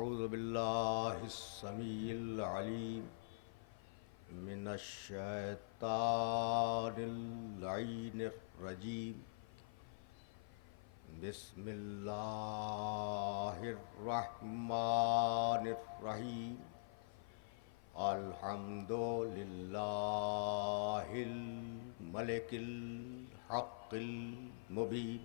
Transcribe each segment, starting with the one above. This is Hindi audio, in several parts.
अऊज़ु बिल्लाहिस्समीइल अलीम मिनश्शैतानिर लईनिर रजीम। बिस्मिल्लाहिर रहमानिर रहीम। अल्हम्दुलिल्लाहिल मलिकिल हक़्क़िल मुबीन।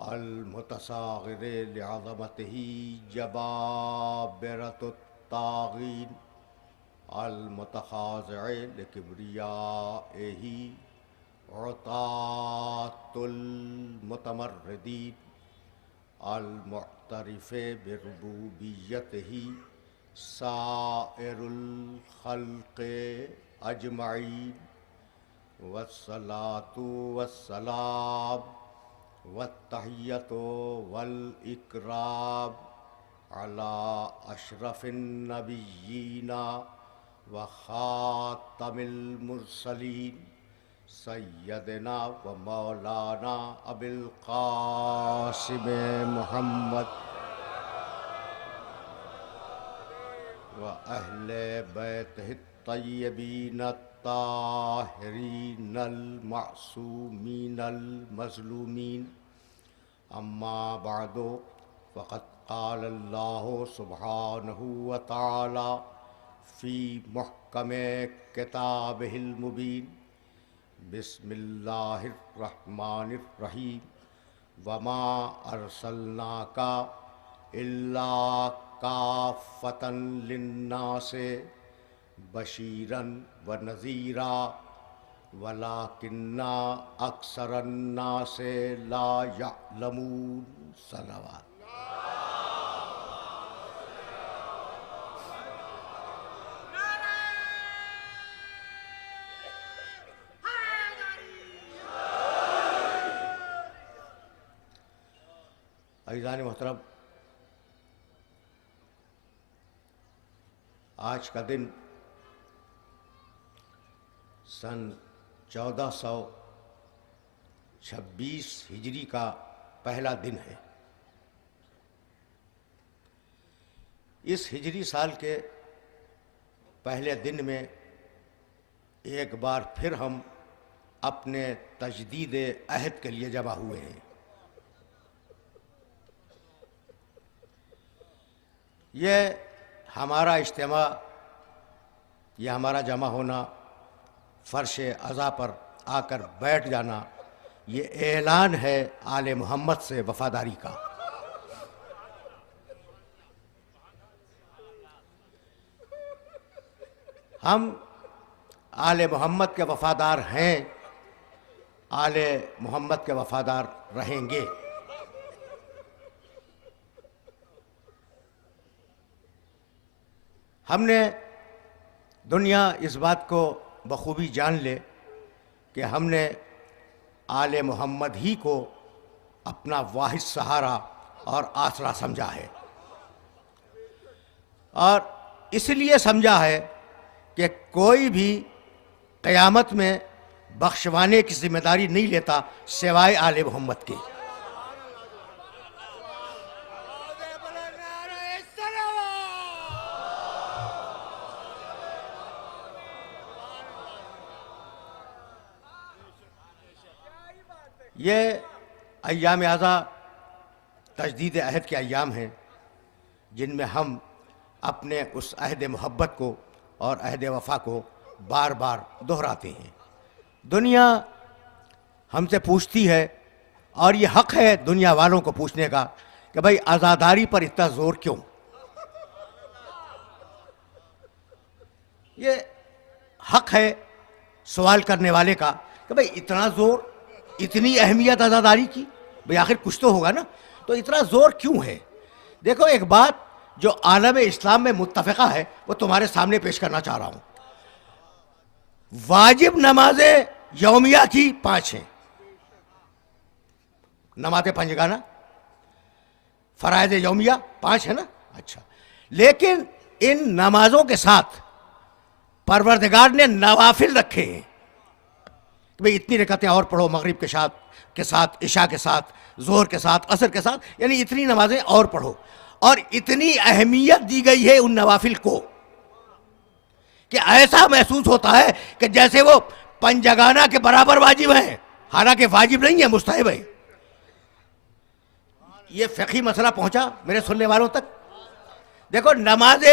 अल-मुतसाग़िरि लिअज़मतिही जबाबिरतुत ताग़ीन। अल-मुतखाज़िइ लिकिब्रियाइही उतातुल मुतमर्रिदीन। अल-मुअ्तरिफ़ि बिरुबूबिय्यतिही साइरुल ख़ल्क़ि अजमईन। वस्सलातु वस्सलाम वत्तहिय्यतु वल इकराम अला अशरफिन नबिय्यीना व खातमिल मुरसलीन सय्यदना व मौलाना अबिल क़ासिम मुहम्मद व अहले बैतिहि तय्यबीन ताहिरीन अल मासूमीन अल मज़लूमीन। अम्मा बअदु फ़क़द क़ाल अल्लाहु सुब्हानहु व तआला फ़ी मुहकमे किताबिहिल मुबीन। बिस्मिल्लाहिर रहमानिर रहीम। वमा अरसलनाका इल्ला काफ़्फ़तन लिन्नासि बशीरन व नज़ीरा वलाकिन्ना अक्सरन्नासि ला यअलमून। सलावत। अज़ीज़ान मोहतरम, आज का दिन सन 1426 हिजरी का पहला दिन है। इस हिजरी साल के पहले दिन में एक बार फिर हम अपने तजदीद अहद के लिए जमा हुए हैं। यह हमारा इज्तिमा, यह हमारा जमा होना, फ़र्श अज़ा पर आकर बैठ जाना, ये ऐलान है आले मोहम्मद से वफ़ादारी का। हम आले मोहम्मद के वफ़ादार हैं, आले मोहम्मद के वफ़ादार रहेंगे। हमने दुनिया इस बात को बखूबी जान ले कि हमने आले मोहम्मद ही को अपना वाहिद सहारा और आसरा समझा है, और इसलिए समझा है कि कोई भी क़यामत में बख्शवाने की जिम्मेदारी नहीं लेता सिवाय आले मोहम्मद के। ये अय्याम आज़ा तजदीद अहद के अय्याम हैं, जिनमें हम अपने उस अहद मोहब्बत को और अहद वफ़ा को बार बार दोहराते हैं। दुनिया हमसे पूछती है, और ये हक़ है दुनिया वालों को पूछने का, कि भाई आज़ादारी पर इतना ज़ोर क्यों? ये हक़ है सवाल करने वाले का कि भाई इतना ज़ोर, इतनी अहमियत आज़ादारी की, भाई आखिर कुछ तो होगा ना, तो इतना ज़ोर क्यों है? देखो, एक बात जो आलम इस्लाम में मुत्तफ़क़ा है वो तुम्हारे सामने पेश करना चाह रहा हूँ। वाजिब नमाज़ें यौमिया की 5 हैं, नमाज़े पंजगाना, फ़राइज़ यौमिया 5 है ना। अच्छा, लेकिन इन नमाज़ों के साथ परवरदिगार ने नवाफिल रखे हैं। भाई इतनी रकातें और पढ़ो, मगरिब के साथ, इशा के साथ, ज़ोहर के साथ, असर के साथ, यानी इतनी नमाजें और पढ़ो। और इतनी अहमियत दी गई है उन नवाफिल को कि ऐसा महसूस होता है कि जैसे वो पंजगाना के बराबर वाजिब हैं, हालांकि वाजिब नहीं है, मुस्तहब है। ये फ़िक़ही मसला पहुंचा मेरे सुनने वालों तक। देखो, नमाज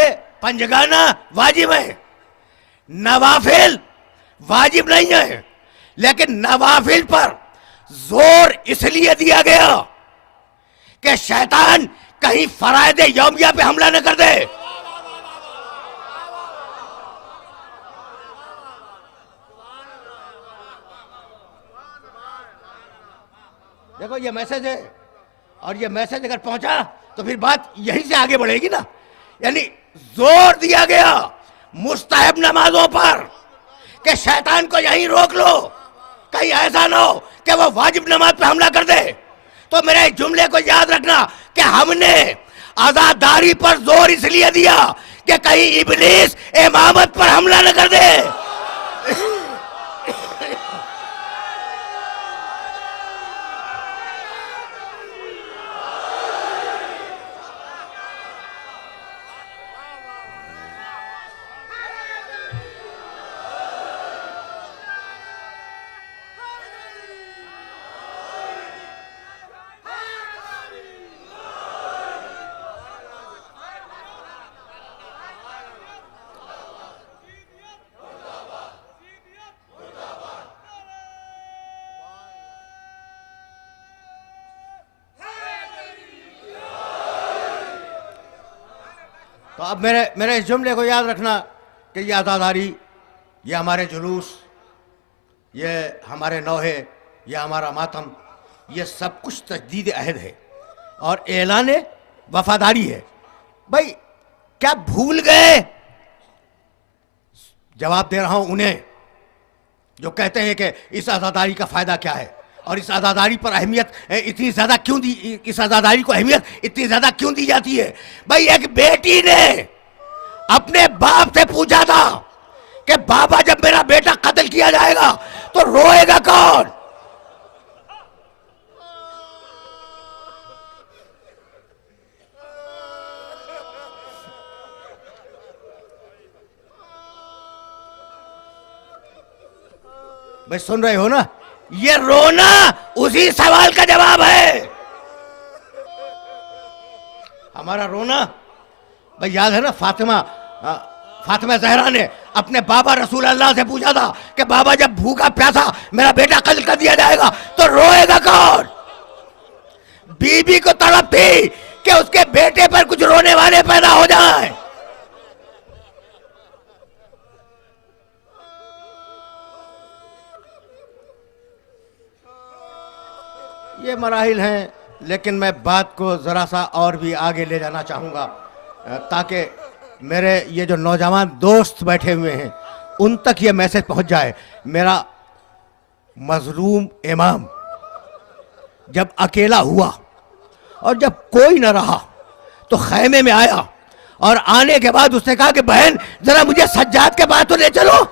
पंजगाना वाजिब है, नवाफिल वाजिब नहीं है, लेकिन नवाफिल पर जोर इसलिए दिया गया कि शैतान कहीं फराइद यौमिया पे हमला न कर दे। देखो, ये मैसेज है, और ये मैसेज अगर पहुंचा तो फिर बात यहीं से आगे बढ़ेगी ना। यानी जोर दिया गया मुस्तहब नमाजों पर कि शैतान को यहीं रोक लो, कहीं ऐसा ना हो कि वो वाजिब नमाज पे हमला कर दे। तो मेरे जुमले को याद रखना कि हमने आजादारी पर जोर इसलिए दिया कि कहीं इब्लीस इमामत पर हमला न कर दे। तो अब मेरे इस जुमले को याद रखना कि ये आज़ादारी, ये हमारे जुलूस, ये हमारे नौहे, ये हमारा मातम, ये सब कुछ तजदीद अहद है और ऐलान वफादारी है। भाई, क्या भूल गए? जवाब दे रहा हूं उन्हें जो कहते हैं कि इस आज़ादारी का फ़ायदा क्या है और इस आज़ादारी पर अहमियत इतनी ज़्यादा क्यों दी, इस आज़ादारी को अहमियत इतनी ज़्यादा क्यों दी जाती है। भाई, एक बेटी ने अपने बाप से पूछा था कि बाबा, जब मेरा बेटा कत्ल किया जाएगा तो रोएगा कौन? भाई, सुन रहे हो ना? ये रोना उसी सवाल का जवाब है। हमारा रोना, भाई याद है ना, फातिमा ज़हरा ने अपने बाबा रसूल अल्लाह से पूछा था कि बाबा, जब भूखा प्यासा मेरा बेटा कत्ल कर दिया जाएगा तो रोएगा कौन? बीबी को तड़प थी कि उसके बेटे पर कुछ रोने वाले पैदा हो जाए। ये मराहिल हैं, लेकिन मैं बात को ज़रा सा और भी आगे ले जाना चाहूँगा ताकि मेरे ये जो नौजवान दोस्त बैठे हुए हैं उन तक ये मैसेज पहुँच जाए। मेरा मजलूम इमाम जब अकेला हुआ और जब कोई न रहा तो खैमे में आया और आने के बाद उसने कहा कि बहन, ज़रा मुझे सज्जाद के पास तो ले चलो।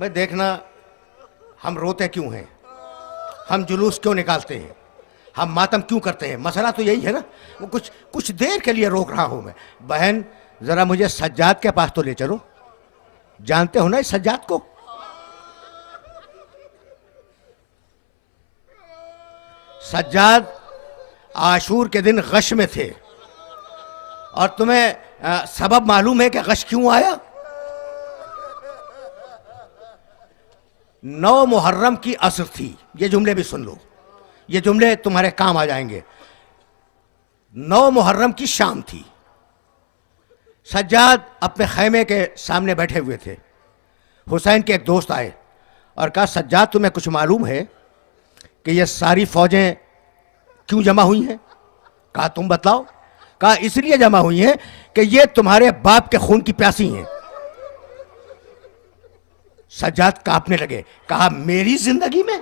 मैं देखना, हम रोते क्यों हैं, हम जुलूस क्यों निकालते हैं, हम मातम क्यों करते हैं? मसला तो यही है ना। वो कुछ देर के लिए रोक रहा हूं मैं, बहन ज़रा मुझे सज्जाद के पास तो ले चलो। जानते हो ना इस सज्जाद को? सज्जाद आशूर के दिन गश में थे और तुम्हें सबब मालूम है कि गश क्यों आया? 9 मुहर्रम की असर थी। ये जुमले भी सुन लो, ये जुमले तुम्हारे काम आ जाएंगे। 9 मुहर्रम की शाम थी। सज्जाद अपने खैमे के सामने बैठे हुए थे। हुसैन के एक दोस्त आए और कहा, सज्जाद, तुम्हें कुछ मालूम है कि ये सारी फौजें क्यों जमा हुई हैं? कहा, तुम बतलाओ। कहा, इसलिए जमा हुई हैं कि ये तुम्हारे बाप के खून की प्यासी हैं। सज्जाद कांपने लगे। कहा, मेरी जिंदगी में?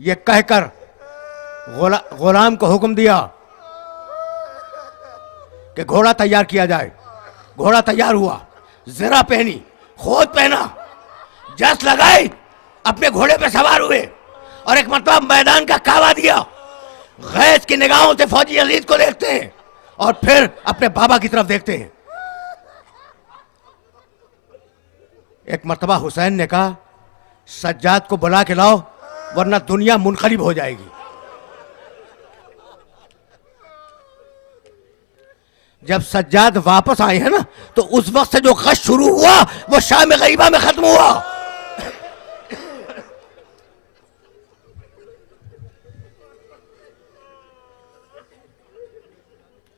ये कहकर गुलाम को हुक्म दिया कि घोड़ा तैयार किया जाए। घोड़ा तैयार हुआ, जरा पहनी, खोद पहना, जस लगाई, अपने घोड़े पे सवार हुए और एक मरतबा मैदान का कावा दिया। गैस की निगाहों से फौजी यजीद को देखते हैं और फिर अपने बाबा की तरफ देखते हैं। एक मरतबा हुसैन ने कहा, सज्जाद को बुला के लाओ वरना दुनिया मुनकलिब हो जाएगी। जब सज्जाद वापस आए हैं ना, तो उस वक्त से जो गश्त शुरू हुआ वो शाम गरीबा में खत्म हुआ।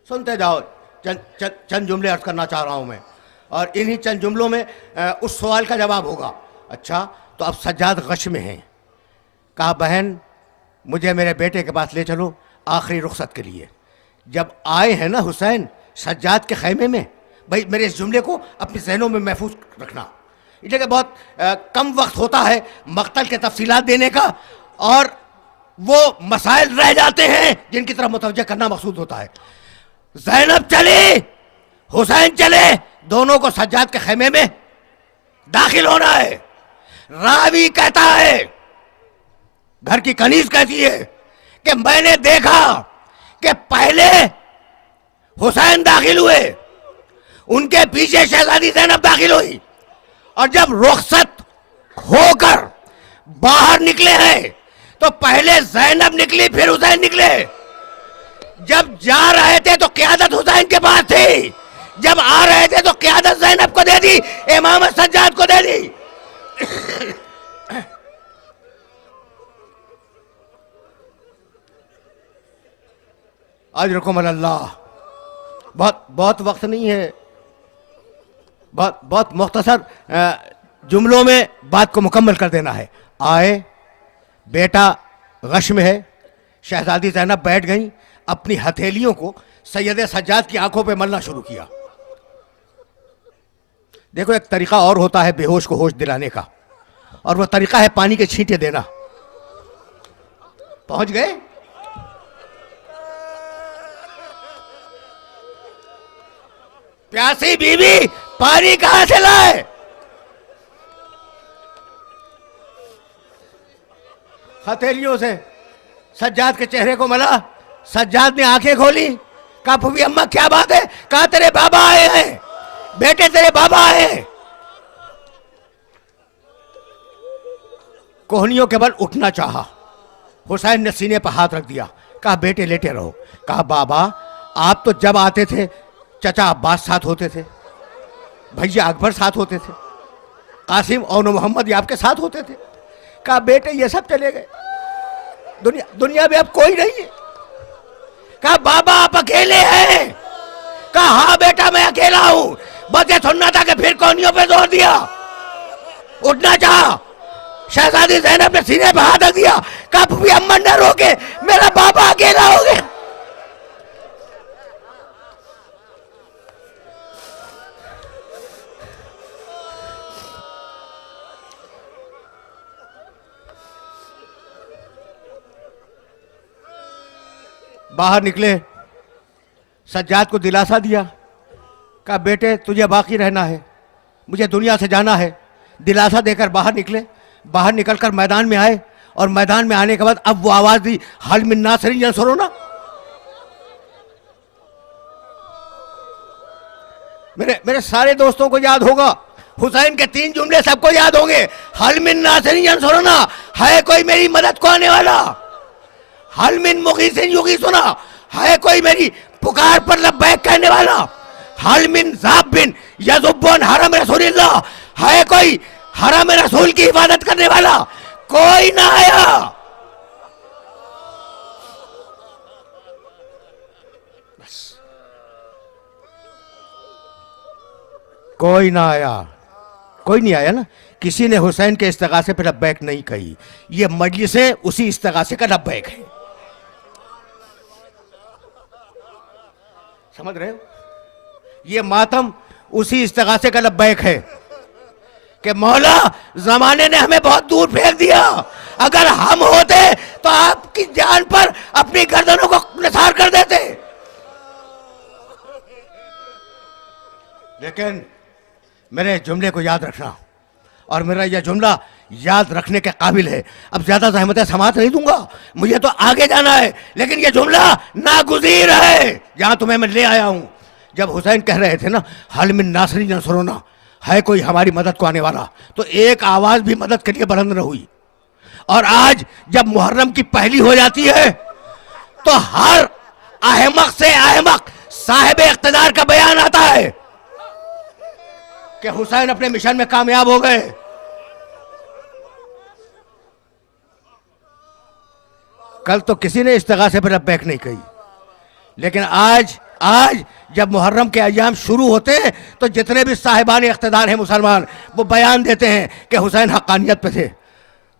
सुनते जाओ, चंद जुमले अर्ज करना चाह रहा हूं मैं, और इन्हीं चंद जुमलों में उस सवाल का जवाब होगा। अच्छा, तो अब सज्जाद गश में हैं। कहा, बहन मुझे मेरे बेटे के पास ले चलो आखिरी रुखसत के लिए। जब आए हैं ना हुसैन सज्जाद के खैमे में, भाई मेरे इस जुमले को अपने जहनों में महफूज रखना, इसलिए बहुत कम वक्त होता है मक्तल के तफसीलात देने का, और वो मसाइल रह जाते हैं जिनकी तरफ मुतवज्जह करना मकसूद होता है। ज़ैनब चले, हुसैन चले, दोनों को सज्जाद के खैमे में दाखिल होना है। रावी कहता है, घर की कनीज कहती है कि मैंने देखा कि पहले हुसैन दाखिल हुए, उनके पीछे शहजादी ज़ैनब दाखिल हुई, और जब रुखसत होकर बाहर निकले हैं तो पहले ज़ैनब निकली फिर हुसैन निकले। जब जा रहे थे तो क़यादत हुसैन के पास थी, जब आ रहे थे तो क़यादत ज़ैनब को दे दी, इमामत सज्जाद को दे दी। अजरकुम अल्लाह। बहुत वक्त नहीं है, बहुत मुख्तसर जुमलों में बात को मुकम्मल कर देना है। आए, बेटा गश में है, शहजादी ज़ैनब बैठ गई, अपनी हथेलियों को सैयद सज्जाद की आंखों पे मलना शुरू किया। देखो, एक तरीका और होता है बेहोश को होश दिलाने का, और वह तरीका है पानी के छींटे देना। पहुंच गए? प्यासी बीवी पानी कहां से लाए? हथेलियों से सज्जाद के चेहरे को मला। सज्जाद ने आंखें खोली, कहा, फूफी अम्मा क्या बात है? कहा, तेरे बाबा आए हैं बेटे, तेरे बाबा आए हैं। कोहनियों के बल उठना चाहा, हुसैन ने सीने पर हाथ रख दिया, कहा, बेटे लेटे रहो। कहा, बाबा आप तो जब आते थे चचा अब्बास साथ होते थे, भैया अकबर साथ होते थे, कासिम और मोहम्मद ये आपके साथ होते थे। कहा, बेटे ये सब चले गए, दुनिया में अब कोई नहीं है। कहा, बाबा आप अकेले हैं? कहा, हाँ बेटा मैं अकेला हूं। बस ये सुनना था कि फिर कोहनियों पे जोर दिया। उठना चाहा, शहजादी ज़ैनब ने सीने पे हाथ रख दिया, कहा, फूफी अम्मा न रोके, मेरा बाबा अकेला हो गया। बाहर निकले, सज्जाद को दिलासा दिया, कहा, बेटे तुझे बाकी रहना है, मुझे दुनिया से जाना है। दिलासा देकर बाहर निकले। बाहर निकलकर मैदान में आए, और मैदान में आने के बाद अब वो आवाज दी, हल मिन नासिरिन यंसुरुना। मेरे सारे दोस्तों को याद होगा, हुसैन के 3 जुमले सबको याद होंगे। हल मिन नासिरिन यंसुरुना, है कोई मेरी मदद को आने वाला? हल मिन मुगीसिन युगीसुना, है कोई मेरी पुकार पर लब्बैक कहने वाला? हल मिन ज़ाबिन यज़ुब्बुन हरम रसूलिल्लाह, है कोई हरम रसूल की इबादत करने वाला? कोई ना आया। बस कोई ना आया, कोई नहीं आया ना। किसी ने हुसैन के इस्तिगासे पर लब्बैक नहीं कही। ये मजलिसे उसी इस्तिगासे का लब्बैक है, समझ रहे हो? ये मातम उसी इस्तिगासे का लब्बैक है कि मौला जमाने ने हमें बहुत दूर फेंक दिया, अगर हम होते तो आपकी जान पर अपनी गर्दनों को निसार कर देते। लेकिन मेरे जुमले को याद रखना, और मेरा यह जुमला याद रखने के काबिल है। अब ज्यादा ज़हमत समात नहीं दूंगा, मुझे तो आगे जाना है, लेकिन यह जुमला नागुज़ीर है जहां तुम्हें मैं ले आया हूं। जब हुसैन कह रहे थे ना, हल मिन नासरी नसरुना, है कोई हमारी मदद को आने वाला, तो एक आवाज भी मदद के लिए बुलंद न हुई। और आज जब मुहर्रम की पहली हो जाती है तो हर अहमक से अहमक साहिब इख्तिदार का बयान आता है कि हुसैन अपने मिशन में कामयाब हो गए। कल तो किसी ने इस्तिगासे पर लब्बैक नहीं कही, लेकिन आज जब मुहर्रम के अय्याम शुरू होते हैं तो जितने भी साहिबान इख्तिदार हैं मुसलमान, वो बयान देते हैं कि हुसैन हक्कानियत पे थे,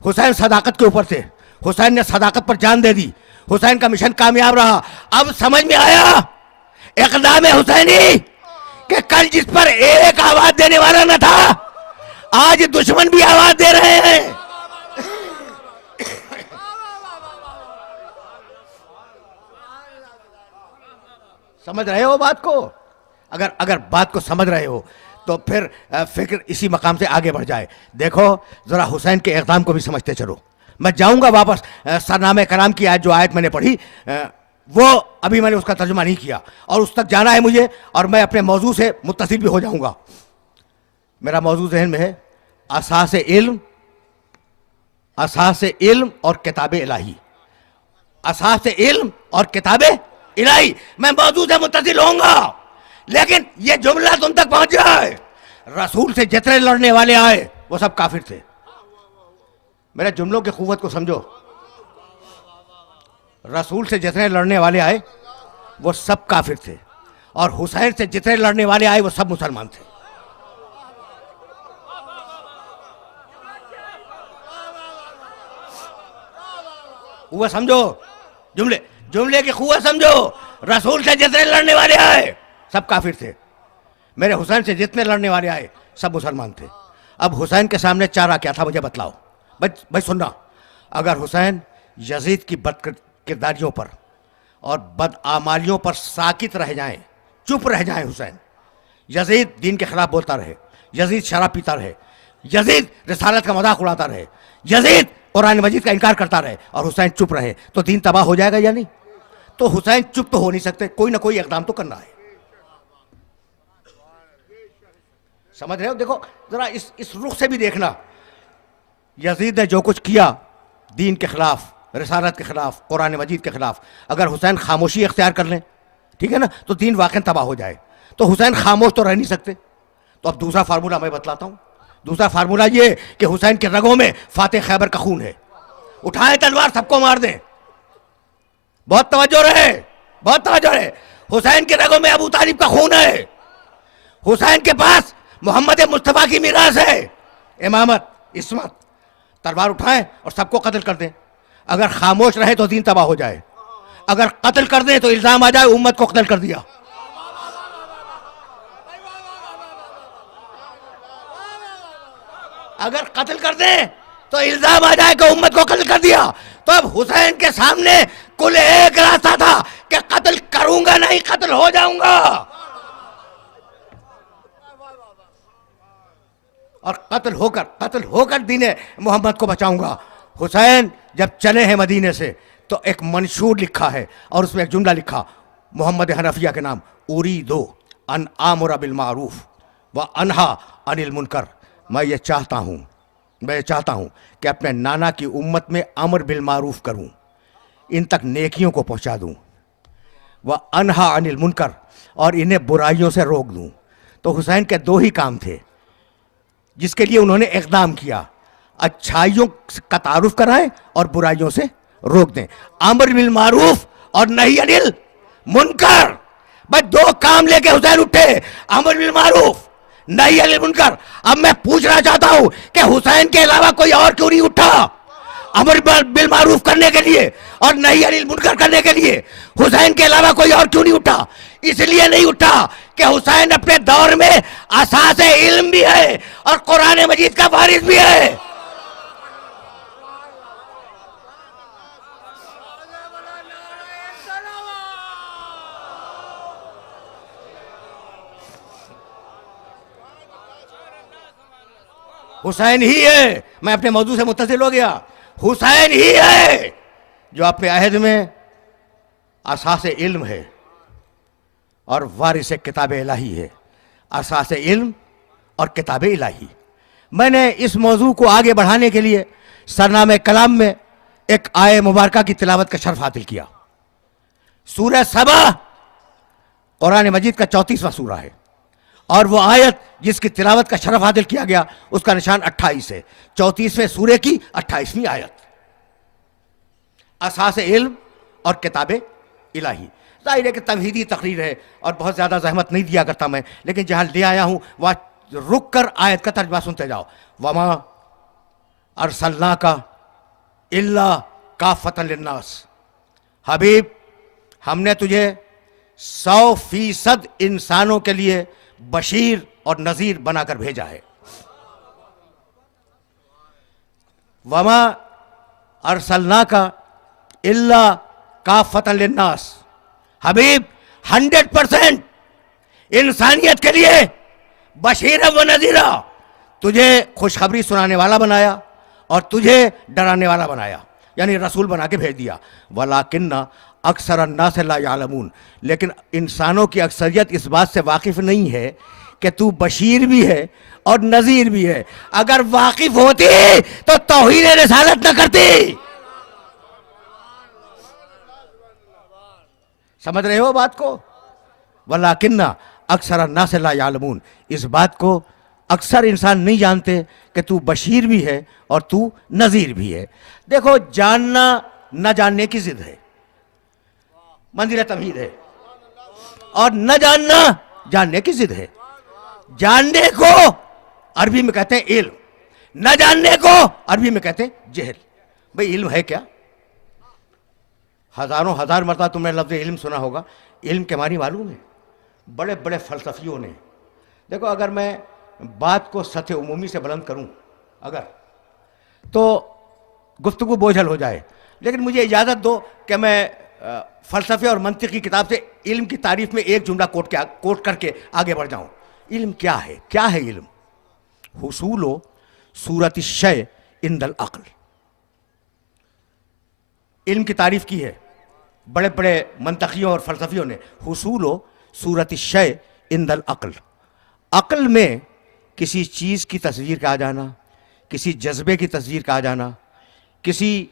हुसैन सदाकत के ऊपर थे, हुसैन ने सदाकत पर जान दे दी, हुसैन का मिशन कामयाब रहा। अब समझ में आया इक़दाम हुसैनी कि कल जिस पर एक आवाज देने वाला न था, आज दुश्मन भी आवाज दे रहे हैं। समझ रहे हो बात को? अगर बात को समझ रहे हो तो फिर फिक्र इसी मकाम से आगे बढ़ जाए। देखो जरा हुसैन के इक़दाम को भी समझते चलो। मैं जाऊंगा वापस सरनामे कलाम की आज जो आयत मैंने पढ़ी, वो अभी मैंने उसका तर्जुमा नहीं किया और उस तक जाना है मुझे, और मैं अपने मौजू से मुत्तसिल भी हो जाऊंगा। मेरा मौजू ज़हन में है, असास इल्म और किताब इलाही। असास इल्म और किताब इलाही, मैं मौजू से मुत्तसिल होऊंगा, लेकिन ये जुमला तुम तक पहुंच जाए। रसूल से जितने लड़ने वाले आए वो सब काफिर थे। मेरे जुमलों की क़ुव्वत को समझो। रसूल से जितने लड़ने वाले आए वो सब काफिर थे, और हुसैन से जितने लड़ने वाले आए वो सब मुसलमान थे। वो समझो, जुमले की क़ुव्वत समझो। रसूल से जितने लड़ने वाले आए सब काफिर थे, मेरे हुसैन से जितने लड़ने वाले आए सब मुसलमान थे। अब हुसैन के सामने चारा क्या था मुझे बतलाओ। भाई सुनना, अगर हुसैन यजीद की बदकिरदारियों पर और बदआमालियों पर साकित रह जाएं, चुप रह जाएं, हुसैन यजीद दीन के खिलाफ बोलता रहे, यजीद शराब पीता रहे, यजीद रिसालत का मजाक उड़ाता रहे, यजीद कुरान मजीद का इनकार करता रहे, और हुसैन चुप रहे, तो दीन तबाह हो जाएगा या नहीं? तो हुसैन चुप तो हो नहीं सकते, कोई ना कोई इक़दाम तो करना है। समझ रहे हो? देखो जरा इस रुख से भी देखना। यजीद ने जो कुछ किया दीन के खिलाफ, रिसालत के खिलाफ, कुरान मजीद के खिलाफ, अगर हुसैन खामोशी इख्तियार कर लें, ठीक है ना, तो दीन वाकई तबाह हो जाए। तो हुसैन खामोश तो रह नहीं सकते। तो अब दूसरा फार्मूला मैं बतलाता हूं। दूसरा फार्मूला ये कि हुसैन के रगों में फातेह खैबर का खून है, उठाएं तलवार सबको मार दें। बहुत तवज्जो रहे, बहुत तवज्जो रहे। हुसैन के रगों में अबू तालिब का खून है, हुसैन के पास मोहम्मद मुस्तफा की मीरास है, इमामत, इस्मत। तलवार उठाएं और सबको कत्ल कर दें। अगर खामोश रहे तो दीन तबाह हो जाए, अगर कत्ल कर दें तो इल्जाम आ जाए उम्मत को कत्ल कर दिया। अगर कत्ल कर दें तो इल्जाम आ जाए कि उम्मत को कत्ल कर दिया। तो अब हुसैन के सामने कुल एक रास्ता था कि कत्ल करूंगा नहीं, कत्ल हो जाऊंगा, और कत्ल होकर दीन मोहम्मद को बचाऊंगा। हुसैन जब चले हैं मदीने से तो एक मंशूर लिखा है और उसमें एक जुमला लिखा मोहम्मद हनफिया के नाम, उरीदो अन आमुरा बिल मारूफ व अनहा अनिल मुनकर। मैं ये चाहता हूँ कि अपने नाना की उम्मत में अमर बिल मारूफ करूँ, इन तक नेकियों को पहुँचा दूँ, व अनहा अनिल मुनकर, और इन्हें बुराइयों से रोक दूँ। तो हुसैन के दो ही काम थे जिसके लिए उन्होंने इक़दाम किया, अच्छाइयों का तारुफ कराएं और बुराइयों से रोक दें। अमर बिल मारूफ और नही अनिल मुनकर, बस दो काम लेके हुसैन उठे, अमर बिल मारूफ, नही अनिल मुनकर। अब मैं पूछना चाहता हूं कि हुसैन के अलावा कोई और क्यों नहीं उठा अमर बिल मारूफ करने के लिए और नही अनिल मुनकर करने के लिए? हुसैन के अलावा कोई और क्यों नहीं उठा? इसलिए नहीं उठा कि हुसैन अपने दौर में असासे इल्म भी है और कुरान मजीद का वारिस भी है। हुसैन ही है। मैं अपने मौजू से मुत्तसिल हो गया। हुसैन ही है जो अपने अहद में असास इल्म है और वारिस किताब इलाही है। असास इल्म और किताब इलाही। मैंने इस मौजू को आगे बढ़ाने के लिए सरनामे कलाम में एक आय मुबारका की तिलावत का शर्फ हासिल किया। सूरह सबा कुरान मजीद का 34वां सूरा है और वो आयत जिसकी तिलावत का शरफ हासिल किया गया उसका निशान 28 है। 34वें सूरे की 28वीं आयत, असास इल्म और किताब इलाही। जाहिर है कि तमहीदी तकरीर है और बहुत ज़्यादा जहमत नहीं दिया करता मैं, लेकिन जहाँ ले आया हूँ वहाँ रुक कर आयत का तर्जमा सुनते जाओ। वमा अरसलनाका इल्ला काफ़तन लिन्नास, हबीब हमने तुझे 100% इंसानों के लिए बशीर और नजीर बनाकर भेजा है। वमा अरसलनाका इल्ला काफ़तन लिन्नास, हबीब 100% इंसानियत के लिए बशीर व नजीरा, तुझे खुशखबरी सुनाने वाला बनाया और तुझे डराने वाला बनाया, यानी रसूल बना के भेज दिया। वलाकिन्ना अक्सर अन्नास ला यालमून, लेकिन इंसानों की अक्सरियत इस बात से वाकिफ नहीं है कि तू बशीर भी है और नजीर भी है। अगर वाकिफ होती तो तौहीद रिसालत न करती। समझ रहे हो बात को? वलाकिन्ना अक्सर अन्नास ला यालमून, इस बात को अक्सर इंसान नहीं जानते कि तू बशीर भी है और तू नजीर भी है। देखो, जानना न जानने की जिद है, मंजिल तमहीद है, और न जानना जानने की जिद है। जानने को अरबी में कहते हैं इल्म, न जानने को अरबी में कहते हैं जहल। भाई इल्म है क्या? हजारों हजार मरतबा तुमने लफ्ज़ इल्म सुना होगा। इल्म के मानी मालूम है? बड़े बड़े फलसफियों ने, देखो अगर मैं बात को सतह उमूमी से बुलंद करूं अगर, तो गुफ्तगू बोझल हो जाए, लेकिन मुझे इजाज़त दो कि मैं फ़लसफ़े और मंतिक़ की किताब से इल्म की तारीफ़ में एक जुमला कोट करके आगे बढ़ जाऊं। इल्म क्या है? क्या है इल्म? हुसूलो सूरत शय इंदल अक्ल। इल्म की तारीफ़ की है बड़े बड़े मंतकियों और फ़लसफ़ियों ने। हुसूलो सूरत शय इंदल अक्ल, अक्ल में किसी चीज़ की तस्वीर का आ जाना, किसी जज्बे की तस्वीर का आ जाना, किसी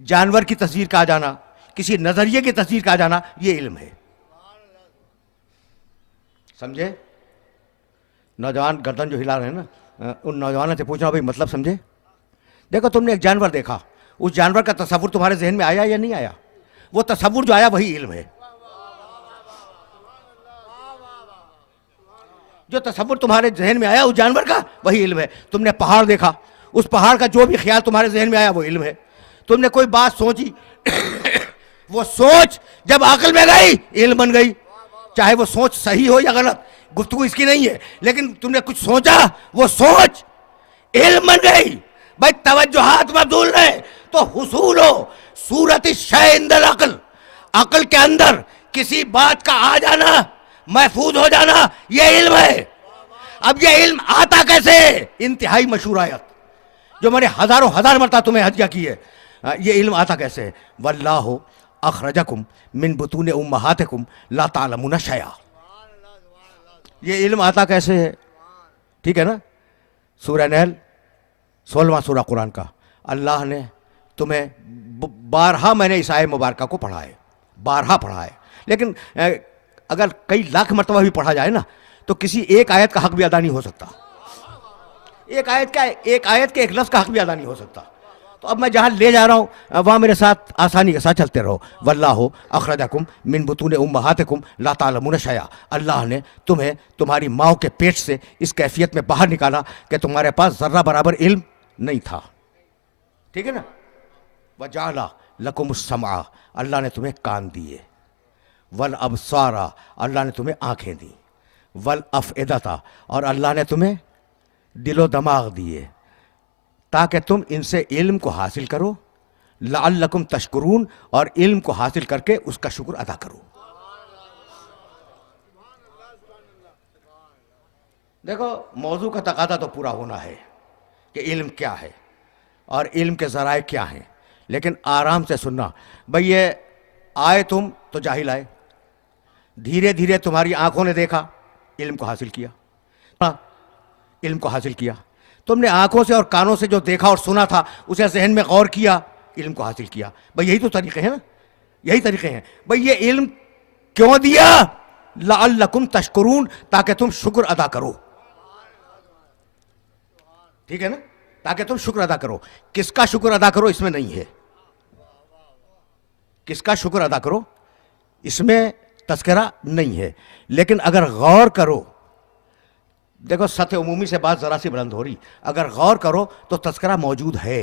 जानवर की तस्वीर का आ जाना, किसी नज़रिए की तस्वीर का आ जाना, ये इल्म है। समझे? नौजवान गर्दन जो हिला रहे हैं ना, उन नौजवानों से पूछना भाई मतलब समझे? देखो, तुमने एक जानवर देखा, उस जानवर का तस्वुर तुम्हारे जहन में आया या नहीं आया? वो तस्वुर जो आया वही इल्म है। जो तस्वुर तुम्हारे जहन में आया उस जानवर का वही इल्म है। तुमने पहाड़ देखा, उस पहाड़ का जो भी ख्याल तुम्हारे जहन में आया वो इल्म है। तुमने कोई बात सोची वो सोच जब अक्ल में गई इल्म बन गई। चाहे वो सोच सही हो या गलत, गुफ्तगू इसकी नहीं है, लेकिन तुमने कुछ सोचा, वो सोच इल्म बन गई। भाई तवज्जुहात मबदूल रहे तो हुसूल हो सूरत शय इंदल अक्ल, अक्ल के अंदर किसी बात का आ जाना, महफूज हो जाना, ये इल्म है। अब ये इल्म आता कैसे? इंतहाई मशहूर आयत जो मैंने हजारों हजार मरतबा तुम्हें हदिया की है, ये इल्म आता कैसे है? वल्लाहु अखरजकुम मिन बुतून उम्महातिकुम ला तालमून शैया। ये इल्म आता कैसे है? ठीक है ना? सूरह नहल 16वां सूरा कुरान का। अल्लाह ने तुम्हें बारहा, मैंने इस आयत मुबारका को पढ़ा है, बारहा पढ़ा है, लेकिन अगर कई लाख मरतबा भी पढ़ा जाए ना तो किसी एक आयत का हक भी अदा नहीं हो सकता। एक आयत के एक लफ्ज़ का हक भी अदा नहीं हो सकता। तो अब मैं जहाँ ले जा रहा हूँ वहाँ मेरे साथ आसानी के साथ चलते रहो। वल्लाहु अखरजकुम मिन बुतून उम्महातिकुम ला तालमून शैया। अल्लाह ने तुम्हें तुम्हारी माँ के पेट से इस कैफियत में बाहर निकाला कि तुम्हारे पास ज़र्रा बराबर इल्म नहीं था। ठीक है ना? वजाला लकुमुस्समा, अल्लाह ने तुम्हें कान दिए। वल अबसारा, अल्लाह ने तुम्हें आँखें दी। वल अफ़इदता, और अल्लाह ने तुम्हें दिलो दिमाग दिए ताकि तुम इनसे इल्म को हासिल करो। लअल्लकुम तशकुरून, और इल्म को हासिल करके उसका शुक्र अदा करो। देखो, मौजू का तकादा तो पूरा होना है। कि इल्म क्या है और इल्म के ज़राए क्या हैं, लेकिन आराम से सुनना। भाई ये आए तुम तो जाहिल आए, धीरे धीरे तुम्हारी आंखों ने देखा, इल्म को हासिल किया, इल्म को हासिल किया। तुमने आंखों से और कानों से जो देखा और सुना था उसे जहन में गौर किया, इल्म को हासिल किया। भाई यही तो तरीके हैं ना, यही तरीके हैं। भाई ये इल्म क्यों दिया? लअल्लकुम तशकुरून, ताकि तुम शुक्र अदा करो, ठीक है ना, ताकि तुम शुक्र अदा करो। किसका शुक्र अदा करो इसमें नहीं है, किसका शुक्र अदा करो इसमें तस्करा नहीं है। लेकिन अगर गौर करो, देखो सत्य उमूमी से बात जरा सी बुलंद हो रही, अगर गौर करो तो तस्करा मौजूद है।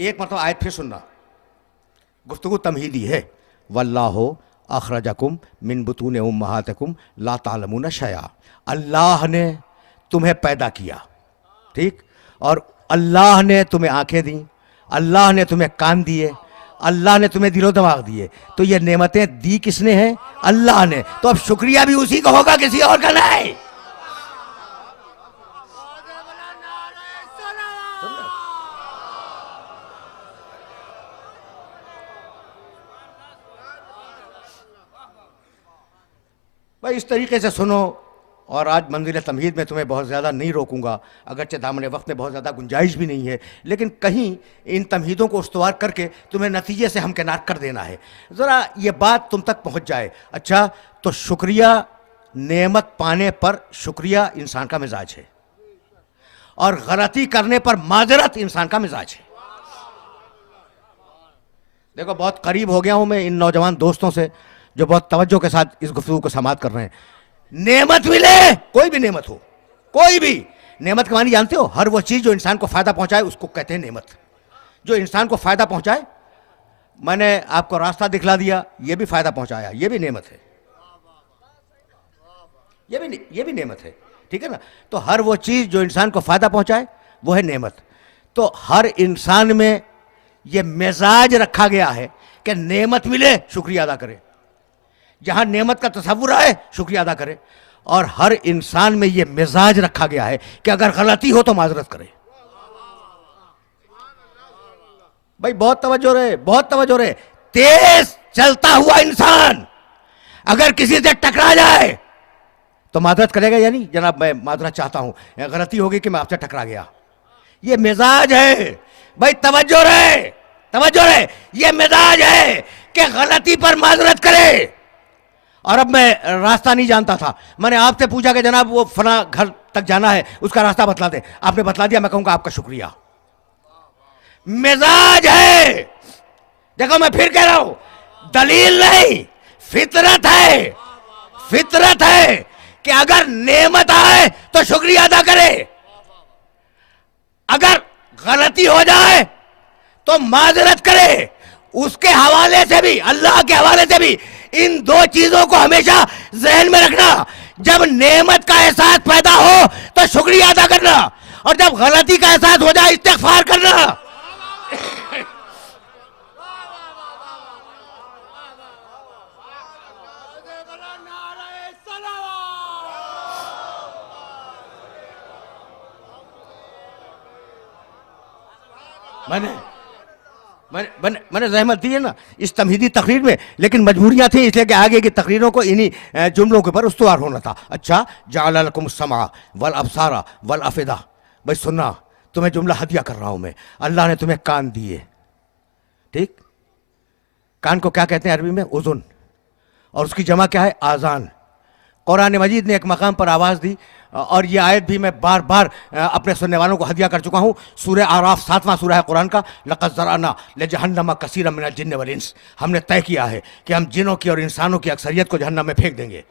एक मतलब आयत फिर सुनना, गुफ्तगू तमहीदी है। वल्लाहु अखरजकुम मिन बुतून उम्महातिकुम ला तालमून शैआ, अल्लाह ने तुम्हें पैदा किया, ठीक, और अल्लाह ने तुम्हें आंखें दी, अल्लाह ने तुम्हें कान दिए, अल्लाह ने तुम्हें दिलो दिमाग दिए। तो ये नेमतें दी किसने हैं? अल्लाह ने। तो अब शुक्रिया भी उसी का होगा, किसी और का नहीं। भाई इस तरीके से सुनो। और आज मंजिल तमहीद में तुम्हें बहुत ज़्यादा नहीं रोकूंगा, अगरचे दामन वक्त में बहुत ज़्यादा गुंजाइश भी नहीं है, लेकिन कहीं इन तमहीदों को उस्तवार करके तुम्हें नतीजे से हमकिनार कर देना है, ज़रा ये बात तुम तक पहुंच जाए। अच्छा, तो शुक्रिया, नेमत पाने पर शुक्रिया इंसान का मिजाज है, और गलती करने पर माजरत इंसान का मिजाज है। देखो बहुत करीब हो गया हूं मैं इन नौजवान दोस्तों से जो बहुत तवज्जो के साथ इस गुफ्तगू को समाअत कर रहे हैं। नेमत मिले, कोई भी नेमत हो, कोई भी नेमत के मानी जानते हो? हर वो चीज जो इंसान को फायदा पहुंचाए उसको कहते हैं नेमत। जो इंसान को फायदा पहुंचाए, मैंने आपको रास्ता दिखला दिया, ये भी फायदा पहुंचाया, ये भी नेमत है, ये भी नेमत है, ठीक है ना। तो हर वो चीज जो इंसान को फायदा पहुंचाए वो है नेमत। तो हर इंसान में ये मिजाज रखा गया है कि नेमत मिले शुक्रिया अदा करे, जहां नेमत का तसव्वुर आए शुक्रिया अदा करे। और हर इंसान में यह मिजाज रखा गया है कि अगर गलती हो तो माजरत करे। भाई बहुत तवज्जो रहे, बहुत तवज्जो रहे। तेज चलता हुआ इंसान अगर किसी से टकरा जाए तो माजरत करेगा या नहीं? जनाब मैं माजरत चाहता हूं, गलती होगी कि मैं आपसे टकरा गया। ये मिजाज है भाई, तवज्जो रहे, तवज्जो रहे। ये मिजाज है कि गलती पर माजरत करे। और अब मैं रास्ता नहीं जानता था, मैंने आपसे पूछा कि जनाब वो फला घर तक जाना है, उसका रास्ता बतला दे, आपने बतला दिया, मैं कहूंगा आपका शुक्रिया। मिजाज है। देखो मैं फिर कह रहा हूं, दलील नहीं, फितरत है, फितरत है कि अगर नेमत आए तो शुक्रिया अदा करे, अगर गलती हो जाए तो माजरत करे। उसके हवाले से भी, अल्लाह के हवाले से भी इन दो चीजों को हमेशा जहन में रखना। जब नेमत का एहसास पैदा हो तो शुक्रिया अदा करना, और जब गलती का एहसास हो जाए इस्तिग़फ़ार करना। मैंने ज़हमत दी है ना इस तमहीदी तकरीर में, लेकिन मजबूरियां थी, इसलिए कि आगे की तकरीरों को इन्हीं जुमलों के ऊपर उस्तवार होना था। अच्छा, जअल लकुम समा वल अबसारा वल अफिदा। भाई सुनना, तुम्हें जुमला हदिया कर रहा हूं मैं। अल्लाह ने तुम्हें कान दिए, ठीक, कान को क्या कहते हैं अरबी में? उज़ुन, और उसकी जमा क्या है? आज़ान। कुरान मजीद ने एक मकाम पर आवाज़ दी, और ये आयत भी मैं बार बार अपने सुनने वालों को हदिया कर चुका हूँ। सूरह आराफ 7वां सूरह है कुरान का। लक़द ज़रअना लिजहन्नम कसीरम मिनल जिन्न वल इंस। हमने तय किया है कि हम जिनों की और इंसानों की अक्सरियत को जहन्नम में फेंक देंगे।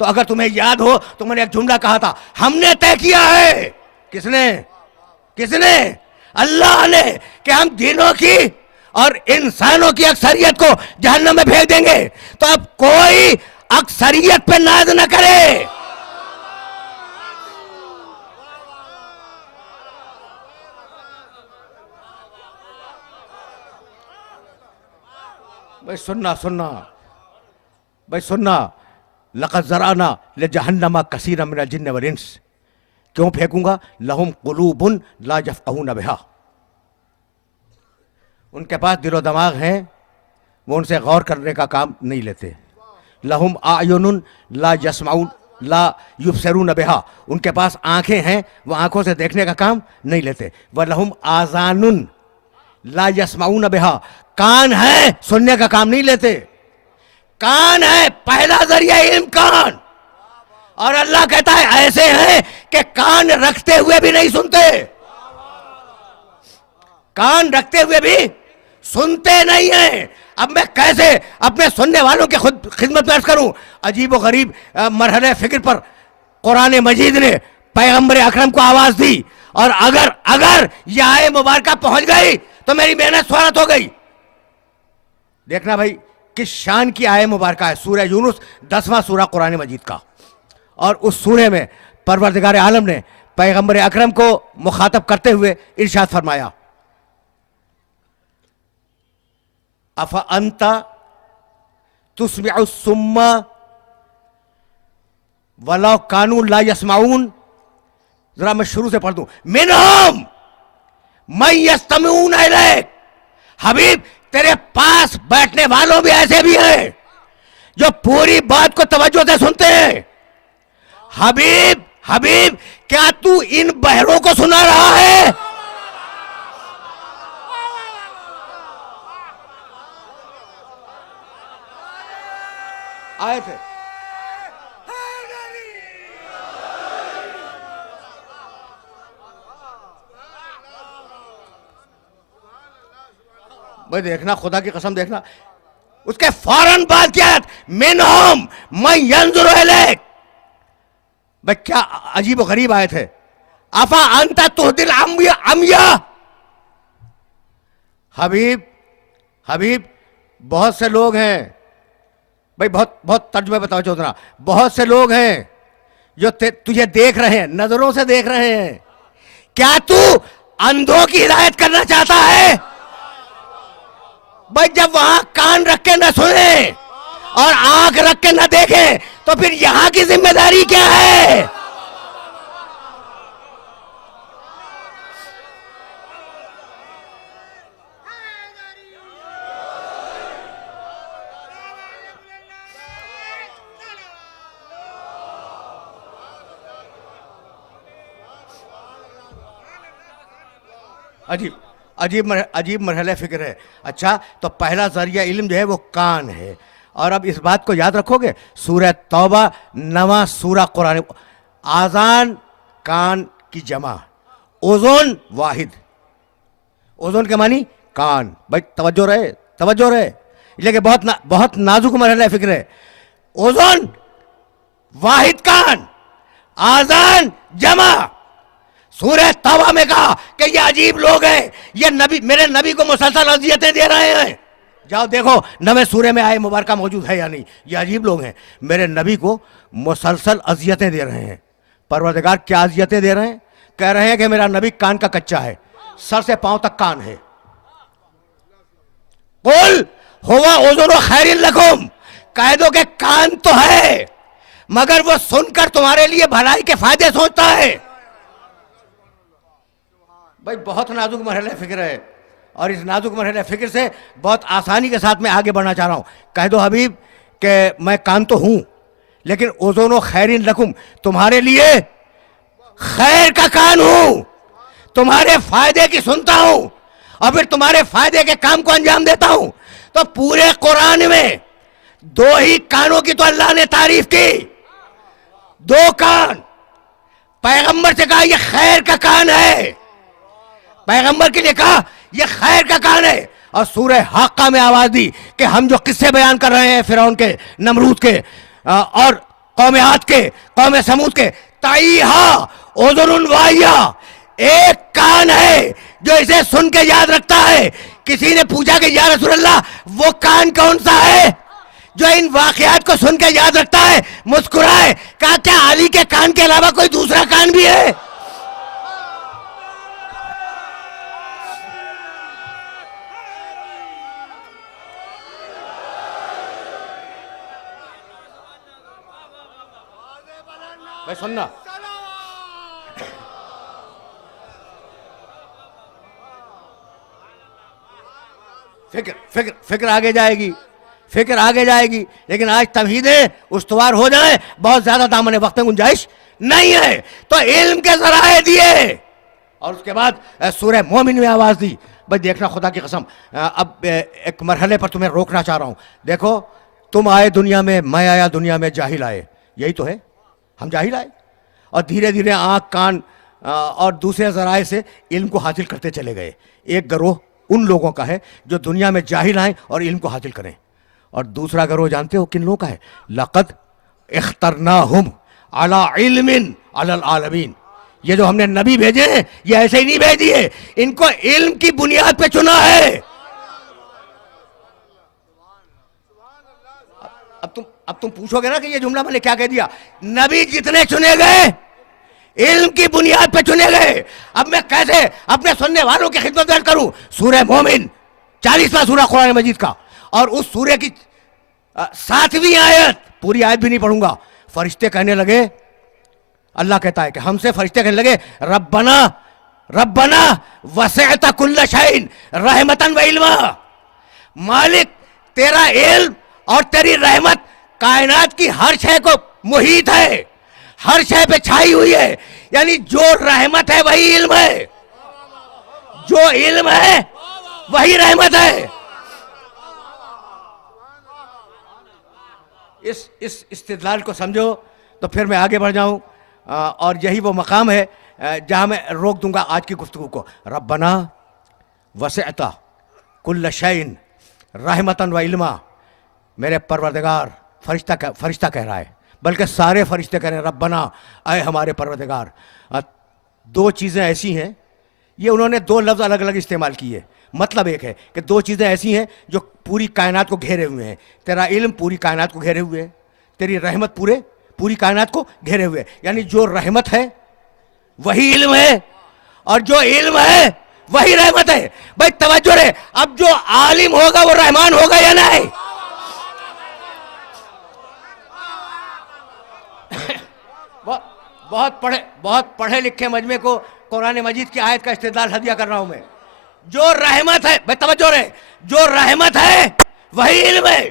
तो अगर तुम्हें याद हो तो मैंने एक जुमला कहा था, हमने तय किया है। किसने? किसने? अल्लाह ने, कि हम जिनों की और इंसानों की अक्सरियत को जहन्नम में फेंक देंगे। तो अब कोई अक्सरियत पे नाज न करे। भाई सुनना, सुनना, भाई सुनना। लक़द ज़रअना लिजहन्नम कसीरम मिनल जिन्न वल इंस। क्यों फेंकूंगा? लहुम कुलूबुन ला यफ़क़हून बिहा, उनके पास दिलो दिमाग है, वो उनसे गौर करने का काम नहीं लेते। लहुम आयुनुन ला यस्माउन ला युबसरून बिहा, उनके पास आंखें हैं, वो आंखों से देखने का काम नहीं लेते। व लहुम आजानुन ला यस्माउन बिहा, कान है, सुनने का काम नहीं लेते। कान है, पहला जरिया इल्म कान। और अल्लाह कहता है ऐसे हैं कि कान रखते हुए भी नहीं सुनते, कान रखते हुए भी सुनते नहीं हैं। अब मैं कैसे अपने सुनने वालों की खुद खिदमत में अर्ज करूं? अजीब व गरीब मरहले फिक्र पर कुरान मजीद ने पैगंबर अकरम को आवाज दी, और अगर अगर यह आए मुबारका पहुंच गई तो मेरी मेहनत स्वागत हो गई। देखना भाई किस शान की आए मुबारका है। सूरह यूनुस 10वां सूरा कुरान मजीद का, और उस सूरे में परवरदिगार आलम ने पैगंबर अकरम को मुखातब करते हुए इरशाद फरमाया, अफ़ अंता तुस्मिउ सुम्मा वलाउ कानू ला यस्माऊन। जरा मैं शुरू से पढ़ दूं, मिनहुम मन यस्तमिऊन इलैक। हबीब तेरे पास बैठने वालों भी ऐसे भी हैं जो पूरी बात को तवज्जो से सुनते हैं। हबीब हबीब क्या तू इन बहरों को सुना रहा है? आए थे भाई, देखना खुदा की कसम, देखना उसके फौरन बाद क्या है, मिनहुम मन यंजुरु इलैक। भाई क्या अजीब व गरीब आए थे। अफा अंता तुहदिल अमिया। हबीब हबीब बहुत से लोग हैं भाई, बहुत बहुत तर्जुमे बताओ चौधरा, बहुत से लोग हैं जो तुझे देख रहे हैं, नजरों से देख रहे हैं। क्या तू अंधों की हिदायत करना चाहता है? भाई जब वहां कान रख के न सुने और आंख रख के न देखे तो फिर यहां की जिम्मेदारी क्या है? अजीब अजीब मरहले फिक्र है। अच्छा, तो पहला जरिया इल्म जो है वो कान है। और अब इस बात को याद रखोगे, सूरह तौबा 9वां सूरा कुरान, आजान कान की जमा, ओजोन वाहिद। ओजोन के मानी कान। भाई तवज्जो रहे, तवज्जो रहे, लेकिन बहुत नाजुक मरहला फिक्र है। ओजोन वाहिद कान, आजान जमा। सूरह तौबा में कहा कि ये अजीब लोग हैं, ये नबी, मेरे नबी को मुसलसल अजियतें दे रहे हैं। जाओ देखो 9वें सूरे में आए मुबारका मौजूद है या नहीं। ये अजीब लोग हैं, मेरे नबी को मुसलसल अजियतें दे रहे हैं। परवरदिगार क्या अजियतें दे रहे हैं? कह रहे हैं कि मेरा नबी कान का कच्चा है, सर से पांव तक कान है। कुल हुवा उज़ुनु खैरिन लकुम, कह दो कि कान तो है मगर वो सुनकर तुम्हारे लिए भलाई के फायदे सोचता है। भाई बहुत नाजुक मरहले फिक्र है, और इस नाजुक मरहले फिक्र से बहुत आसानी के साथ मैं आगे बढ़ना चाह रहा हूं। कह दो हबीब कि मैं कान तो हूं, लेकिन ओज़ोनो खैरिन लकुम, तुम्हारे लिए खैर का कान हूं, तुम्हारे फायदे की सुनता हूं और फिर तुम्हारे फायदे के काम को अंजाम देता हूं। तो पूरे कुरान में 2 ही कानों की तो अल्लाह ने तारीफ की, 2 कान। पैगंबर से कहा यह खैर का कान है, पैगंबर के लिए कहा यह खैर का कान है। और सूरह हाक्का में आवाज दी कि हम जो किस्से बयान कर रहे हैं फिरौन के, नमरूद के और कौम आद के, कौम समूद के, ताईहा उज़ुनुन वाहिया, एक कान है जो इसे सुन के याद रखता है। किसी ने पूछा कि या रसूल अल्लाह वो कान कौन सा है जो इन वाकयात को सुन के याद रखता है? मुस्कुराए, कहा क्या अली के कान के अलावा कोई दूसरा कान भी है? भाई सुनना, फिक्र आगे जाएगी, फिक्र आगे जाएगी, लेकिन आज तौहीदें उस्तवार हो जाए, बहुत ज्यादा दामन वक्त में गुंजाइश नहीं है। तो इल्म के जराए दिए और उसके बाद सूरह मोमिन में आवाज दी। भाई देखना, खुदा की कसम, अब एक मरहले पर तुम्हें रोकना चाह रहा हूं। देखो, तुम आए दुनिया में, मैं आया दुनिया में, जाहिल आए, यही तो है, हम जाहिल आए और धीरे धीरे आंख कान और दूसरे जराए से इल्म को हासिल करते चले गए। एक गिरोह उन लोगों का है जो दुनिया में जाहिल आए और इल्म को हासिल करें, और दूसरा गिरोह जानते हो किन लोगों का है? लक़द इख्तरनाहुम अला इल्मिन अलल आलमीन। ये जो हमने नबी भेजे हैं, ये ऐसे ही नहीं भेज दिए, इनको इल्म की बुनियाद पे चुना है। अब तुम पूछोगे ना कि ये जुमला मैंने क्या कह दिया? नबी जितने चुने गए इल्म की बुनियाद पे चुने गए। अब मैं कैसे अपने सुनने वालों की खिदमत दर्ज करूं? सूरह मोमिन 40वां सूरा कुरान मजीद का, और उस सूरे की 7वीं आयत, पूरी आयत भी नहीं पढ़ूंगा। फरिश्ते कहने लगे, अल्लाह कहता है कि हमसे फरिश्ते कहने लगे, रब्बना रब्बना वसअत कुल्ल शैइन रहमतन व इल्मा। मालिक, तेरा इल्म और तेरी रहमत कायनात की हर शय को मुहीत है, हर शय पे छाई हुई है। यानी जो रहमत है वही इल्म है, जो इल्म है वही रहमत है। इस इस्तिदलाल को समझो तो फिर मैं आगे बढ़ जाऊं, और यही वो मकाम है जहां मैं रोक दूंगा आज की गुफ्तगू को। रब्बना वसअता कुल्ल शैइन रहमतन व इल्मा। मेरे परवरदिगार, फरिश्ता कह रहा है, बल्कि सारे फरिश्ते कह रहे हैं, रब्बना, आए हमारे परवरदिगार। दो चीज़ें ऐसी हैं, ये उन्होंने दो लफ्ज़ अलग अलग इस्तेमाल किए। मतलब एक है कि दो चीज़ें ऐसी हैं जो पूरी कायनात को घेरे हुए हैं। तेरा इल्म पूरी कायनात को घेरे हुए है, तेरी रहमत पूरी कायनात को घेरे हुए है। यानी जो रहमत है वही इल्म है, और जो इल्म है वही रहमत है। भाई तवज्जो रे, अब जो आलिम होगा वो रहमान होगा या नहीं? बहुत पढ़े लिखे मजमे को कुरान मजीद की आयत का इस्तेदलाल हदिया कर रहा हूं मैं। जो रहमत है, भाई तवज्जो रहे, जो रहमत है वही इल्म है,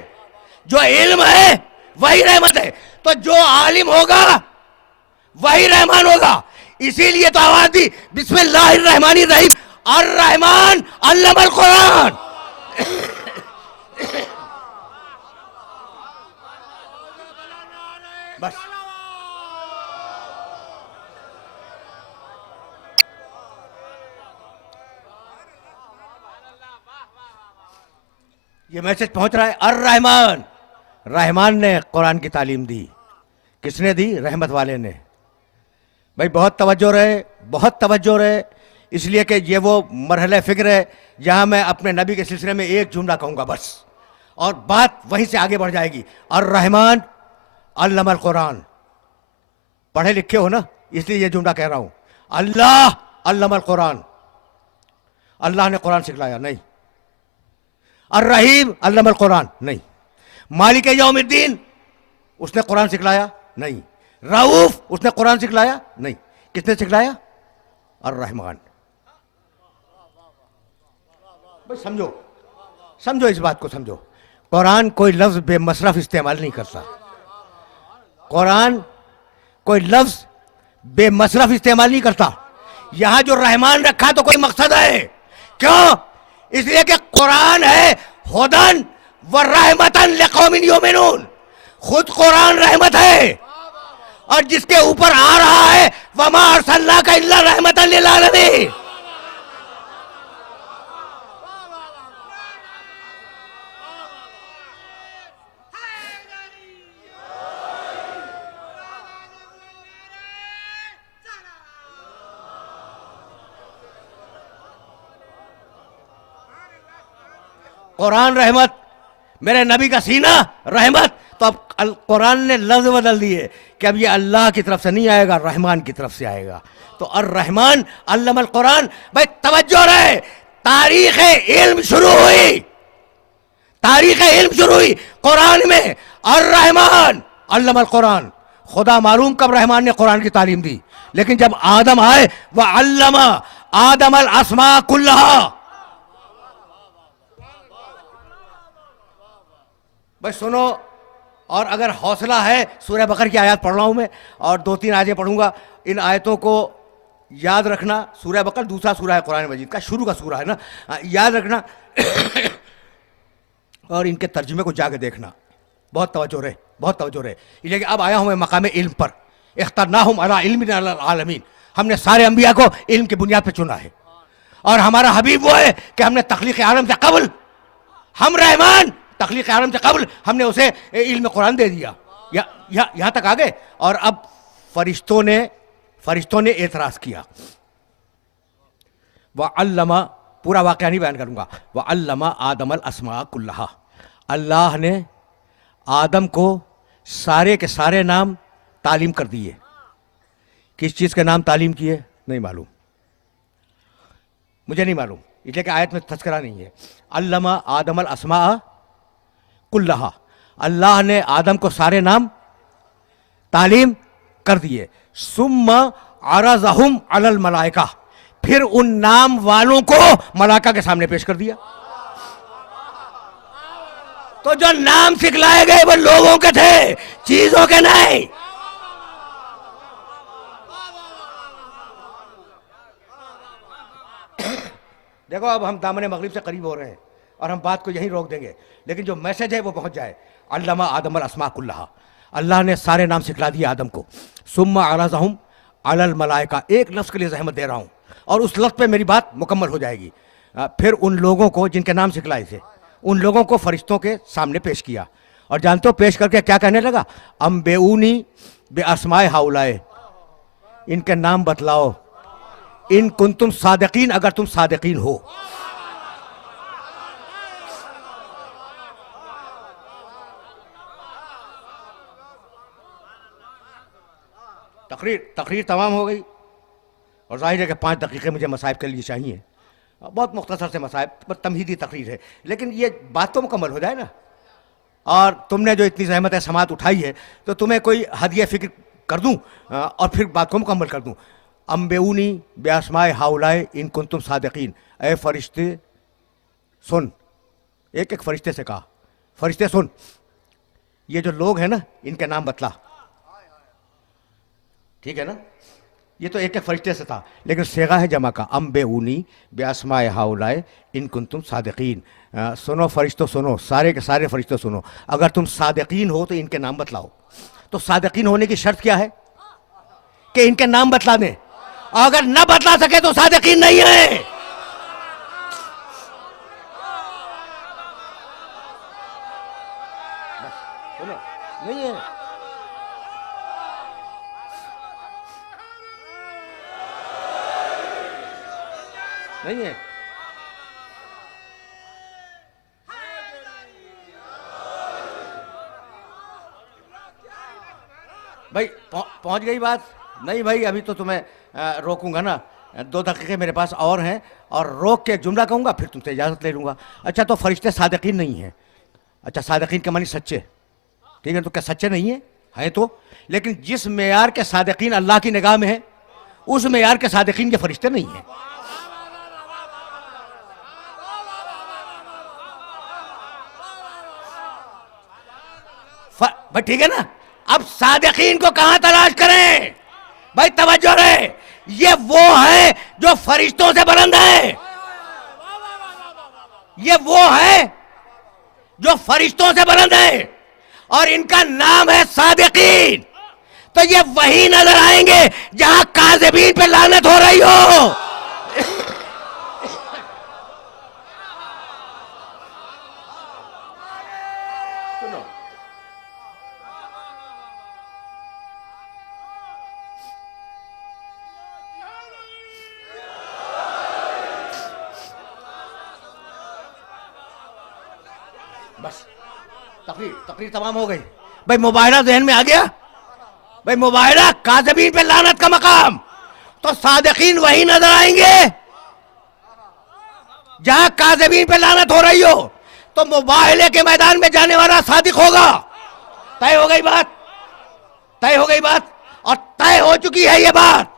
जो इल्म है वही रहमत है। तो जो आलिम होगा वही रहमान होगा। इसीलिए तो आवाज दी, बिस्मिल्लाहिर्रहमानिर्रहीम, अर्रहमान अल्लमल कुरान। बस ये मैसेज पहुंच रहा है। अर्रहमान, रहमान ने कुरान की तालीम दी। किसने दी? रहमत वाले ने। भाई बहुत तवज्जो रहे, बहुत तवज्जो रहे, इसलिए कि ये वो मरहले फिक्र है जहां मैं अपने नबी के सिलसिले में एक जुमला कहूंगा बस, और बात वहीं से आगे बढ़ जाएगी। अर्रहमान अल्लमल कुरान। पढ़े लिखे हो ना, इसलिए ये जुमला कह रहा हूं। अल्लाह अल्लमल कुरान, अल्लाह ने कुरान सिखलाया नहीं। अर्रहीम अल्लमल कुरान नहीं। मालिक यौमिद्दीन, उसने कुरान सिखलाया नहीं। रऊफ, उसने कुरान सिखलाया नहीं। किसने सिखलाया? अर्रहमान। भाई समझो, समझो इस बात को समझो। कुरान कोई लफ्ज बेमसरफ इस्तेमाल नहीं करता। कुरान कोई लफ्ज बेमसरफ इस्तेमाल नहीं करता। यहां जो रहमान रखा तो कोई मकसद है। क्यों? इसलिए कि कुरान है हुदन व रहमतन लिकौमिन युमिनून। खुद कुरान रहमत है, और जिसके ऊपर आ रहा है वमा अरसलनाका इल्ला रहमतन लिल आलमीन। कुरान रहमत, मेरे नबी का सीना रहमत। तो अब कुरान ने लफ्ज बदल दिए कि अब ये अल्लाह की तरफ से नहीं आएगा, रहमान की तरफ से आएगा। तो अर्रहमान अल्लमल कुरान। भाई तवज्जो रहे, तारीख इल्म शुरू हुई, तारीख इल्म शुरू हुई कुरान में। अर्रहमान अल्लमल कुरान, खुदा मालूम कब रहमान ने कुरान की तालीम दी, लेकिन जब आदम आए वह अल्लमा आदम अल अस्मा कुल्लहा। भाई सुनो, और अगर हौसला है सूरह बकर की आयत पढ़ रहा हूं मैं और 2-3 आयतें पढ़ूंगा। इन आयतों को याद रखना। सूरह बकर दूसरा सूरह है कुरान मजीद का, शुरू का सूरह है ना, याद रखना और इनके तर्जुमे को जाके देखना। बहुत तवज्जो रहे, बहुत तवज्जो रहे। लेकिन अब आया हूं मैं मकाम इल्म पर। इख्तरनाहुम अला इल्मिन अलल आलमीन, हमने सारे अंबिया को इल्म की बुनियाद पर चुना है। और हमारा हबीब वो है कि हमने तख्लीक आलम से कबल, हम रहमान तख्लीक आलम से कबल हमने उसे इल्म कुरान दे दिया। यहां तक आ गए। और अब फरिश्तों ने एतराज किया। वह अल्लमा, पूरा वाक़या नहीं बयान करूंगा, वह अल्लमा आदम अल अस्मा कुल्लहा, अल्लाह ने आदम को सारे के सारे नाम तालीम कर दिए। किस चीज़ के नाम तालीम किए नहीं मालूम, मुझे नहीं मालूम, इसलिए कि आयत में तस्करा नहीं है। अल्लमा आदम अल अस्मा कुल्लहा, अल्लाह ने आदम को सारे नाम तालीम कर दिए। सुम्मा अरज़हुम अलल मलाइका, फिर उन नाम वालों को मलाइका के सामने पेश कर दिया। तो जो नाम सिखलाए गए वो लोगों के थे, चीजों के नहीं। देखो अब हम दामन मगरिब से करीब हो रहे हैं और हम बात को यहीं रोक देंगे, लेकिन जो मैसेज है वो पहुंच जाए। अल्लमा आदम अल अस्मा कुल्लहा, अल्लाह ने सारे नाम सिखला दिए आदम को। सुम्मा अरज़हुम अलल मलाइका, एक लफ्ज़ के लिए ज़हमत दे रहा हूँ और उस लफ्ज़ पे मेरी बात मुकम्मल हो जाएगी। फिर उन लोगों को जिनके नाम सिखलाए थे, उन लोगों को फरिश्तों के सामने पेश किया। और जानते हो पेश करके क्या कहने लगा? अम्बेऊनी बे अस्माए हाउलाए, इनके नाम बतलाओ, इन कुंतुम सादिकीन, अगर तुम सादिकीन हो। तकरीर तमाम हो गई और जाहिर है कि 5 दकीक़े मुझे मसाइब के लिए चाहिए। बहुत मुख्तसर से मसाइब, पर तमहीदी तकरीर है, लेकिन ये बात तो मुकम्मल हो जाए ना। और तुमने जो इतनी ज़हमत समात उठाई है तो तुम्हें कोई हदिया फ़िक्र कर दूं और फिर बात को मुकम्मल कर दूं। अम्बेऊनी बेअस्माए हाउलाए इन कुंतुम सादिकीन, ए फरिश्ते सुन। एक एक फरिश्ते से कहा, फरिश्ते सुन, ये जो लोग हैं ना इनके नाम बतला। ठीक है ना, ये तो एक एक फरिश्ते से था, लेकिन सेगा है जमा का। अम्बेऊनी बेअस्माए हाउलाए इन कुंतुम सादिकीन, सुनो फरिश्तों सुनो, सारे के सारे फरिश्तों सुनो, अगर तुम सादिकीन हो तो इनके नाम बतलाओ। तो सादिकीन होने की शर्त क्या है? कि इनके नाम बतला दें, और अगर न बतला सके तो सादिकीन नहीं है। सुनो, नहीं है, नहीं है। भाई पहुंच गई बात? नहीं भाई, अभी तो तुम्हें रोकूंगा ना, 2 दकीक़े मेरे पास और हैं, और रोक के एक जुमला कहूंगा फिर तुमसे इजाज़त ले लूंगा। अच्छा, तो फरिश्ते सादिकीन नहीं हैं। अच्छा, सादिकीन के मानी सच्चे, ठीक है, तो क्या सच्चे नहीं है? हैं तो, लेकिन जिस मेयार के सादिकीन अल्लाह की निगाह में है, उस मेयार के सादिकीन के फरिश्ते नहीं हैं। भाई ठीक है ना। अब सादिकीन को कहां तलाश करें? भाई तवज्जो रहे, ये वो है जो फरिश्तों से बुलंद है, ये वो है जो फरिश्तों से बुलंद है, और इनका नाम है सादिकीन। तो ये वही नजर आएंगे जहां काज़िबीन पे लानत हो रही हो। बस तकरीर तमाम हो गई। भाई मुबाहिरा जहन में आ गया? भाई मुबाहिरा, काज़िबीन पे लानत का मकाम, तो सादिकीन वही नजर आएंगे जहां काज़िबीन पे लानत हो रही हो। तो मुबाहिले के मैदान में जाने वाला सादिक होगा। तय हो गई बात, तय हो गई बात, और तय हो चुकी है ये बात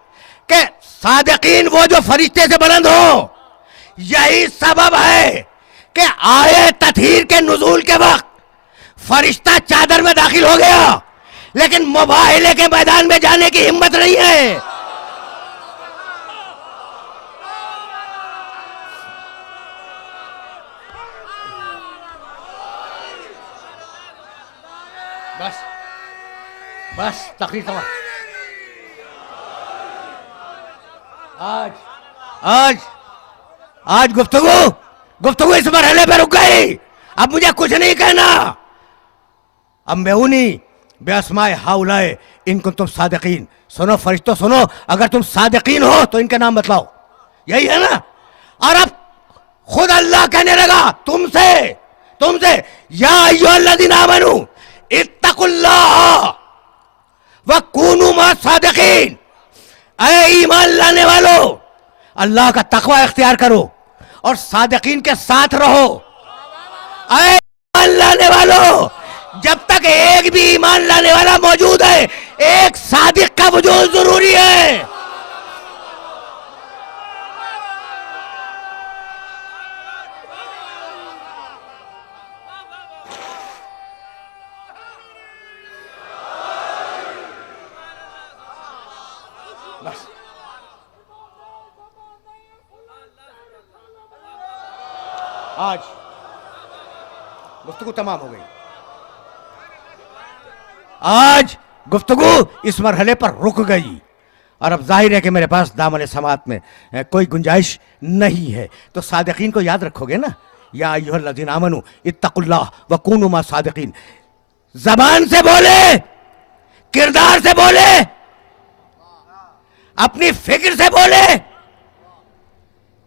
कि सादिकीन वो जो फरिश्ते से बुलंद हो। यही सबब है कि आए तत्हीर के नुज़ूल के वक्त फरिश्ता चादर में दाखिल हो गया, लेकिन मुबाहिले के मैदान में जाने की हिम्मत नहीं है। बस बस तकरीर तमाम। आज आज आज गुफ्तगू इस मरहले पे रुक गई। अब मुझे कुछ नहीं कहना। अब मैं उन्हीं बेअस्माए हाउलाए इनको तुम सादिकीन। सुनो फरिश्तों सुनो, अगर तुम सादिकीन हो तो इनके नाम बतलाओ। यही है ना। और अब खुद अल्लाह कहने लगा तुमसे या अय्युहल्लज़ीना आमनू इत्तकुल्लाह व कूनू मा सादिकीन। ऐ ईमान लाने वालों, अल्लाह का तकवा इख्तियार करो और सादिकीन के साथ रहो। ऐ ईमान लाने वालों, जब तक एक भी ईमान लाने वाला मौजूद है, एक सादिक का वजूद जरूरी है। बस आज गुफ्तगू तमाम हो गई। आज गुफ्तगू इस मरहले पर रुक गई और अब जाहिर है कि मेरे पास दामन समात में कोई गुंजाइश नहीं है। तो सादिकीन को याद रखोगे ना, या अय्युहल्लज़ीना आमनू इत्तकुल्लाह व कूनू मा सादिकीन। जबान से बोले, किरदार से बोले, अपनी फिक्र से बोले।